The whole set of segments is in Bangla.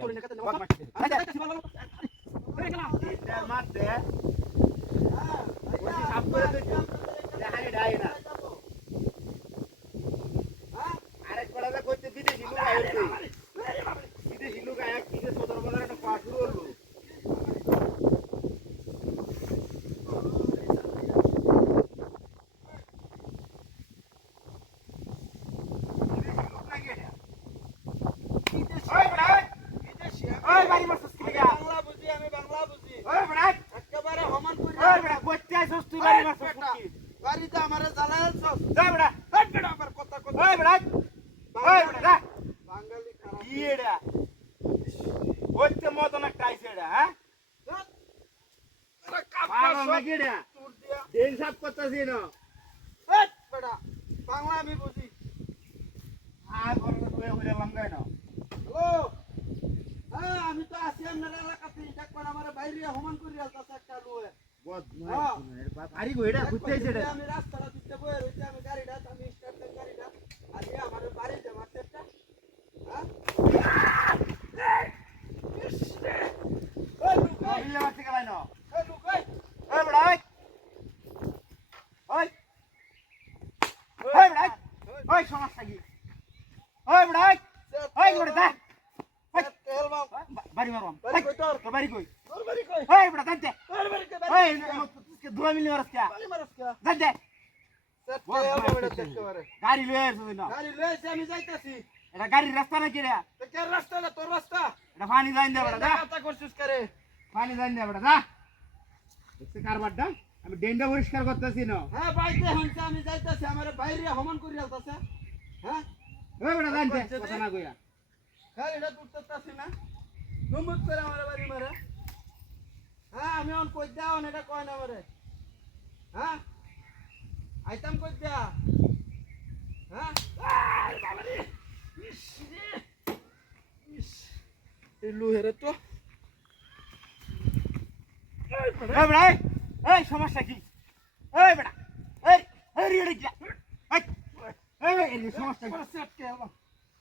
তোর নেকাতে না এটা মার দে ওই সাপ করে দে দেখানি ডাই না আরেক বড়া কইতে বিদেশি লোক আইছে বিদেশি লোক আয়া কি যে সদর বাজারে একটা পাট শুরু হলো বাংলা আমি বুঝি আমি তো আছি আপনার এলাকাতে দেখবেন আমার বাইরে হমান করি আলতাছে একটা লুয়ে আমি রাস্তাটা দিতে বয়ে রয়েছি আমি গাড়িটা আমি স্টার্ট দেন গাড়িটা আর আমার বাড়িতে মারতে একটা সমস্যা কি ওই বড়াই ওই বড় দা বাড়ি মারবাম তোর বাড়ি কই ওই বড় দাঁতে ওই দুয়া মিলি মারস কে দাঁতে গাড়ি লয়ে আসছিস না গাড়ি লয়ে এসে আমি যাইতাছি এটা গাড়ির রাস্তা নাকি রে কে রাস্তা না তোর রাস্তা এটা পানি যাইন দে বড় দা কথা করছিস করে পানি যাইন দে বড় দা দেখছিস কারবারটা আমি ডেন্ডা পরিষ্কার করতেছি না হ্যাঁ বাইতে হইছে আমি যাইতাছি আমার বাইরে হমান করি আলতাছে হ্যাঁ ওই বড় দাঁতে কথা না কইয়া গাড়িটা তুলতেছি না নমত করে আমার বাড়ি মারে হ্যাঁ আমি অন কই দাও এটা কয় না মারে হ্যাঁ আইতাম কই দা হ্যাঁ বাবারে ইস এই লুহেরে তো এই বড়া এই সমস্যা কি এই বড়া এই এই রিড়ে যা এই এই সমস্যা কি সেট কে হলো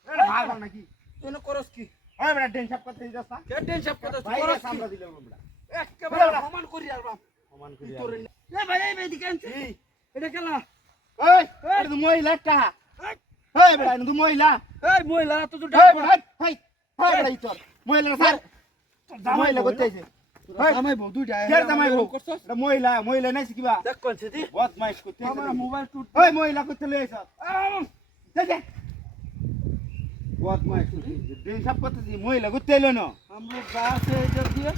এটা ভালো নাকি তুই না করস কি এই বড়া টেনশন করতে দিছস না কে টেনশন করতে বাইরে করস সামলা কি দিলাম বড়া একেবারে হমান করি আলবাম সমান করি তোর এ ভাই এই দিকে আনছি এটা কেলা এই এটা তো মহিলাটা এই বড়া এটা তো মহিলা এই মহিলা তো তো এই বড়া এই বড়া ইতর মহিলা স্যার মহিলা করতে আইছে জামাই বউ দুইটা কে জামাই বউ করছস এটা মহিলা মহিলা নাই শিখবা দেখ কোনছে দি বদমাইশ করতে আমার মোবাইল টুট ওই মহিলা করতে লই আইছ দেখে বদমাইশ করতে দিন সব করতে মহিলা করতে এলো না আমরা গাছে এটা দিয়ে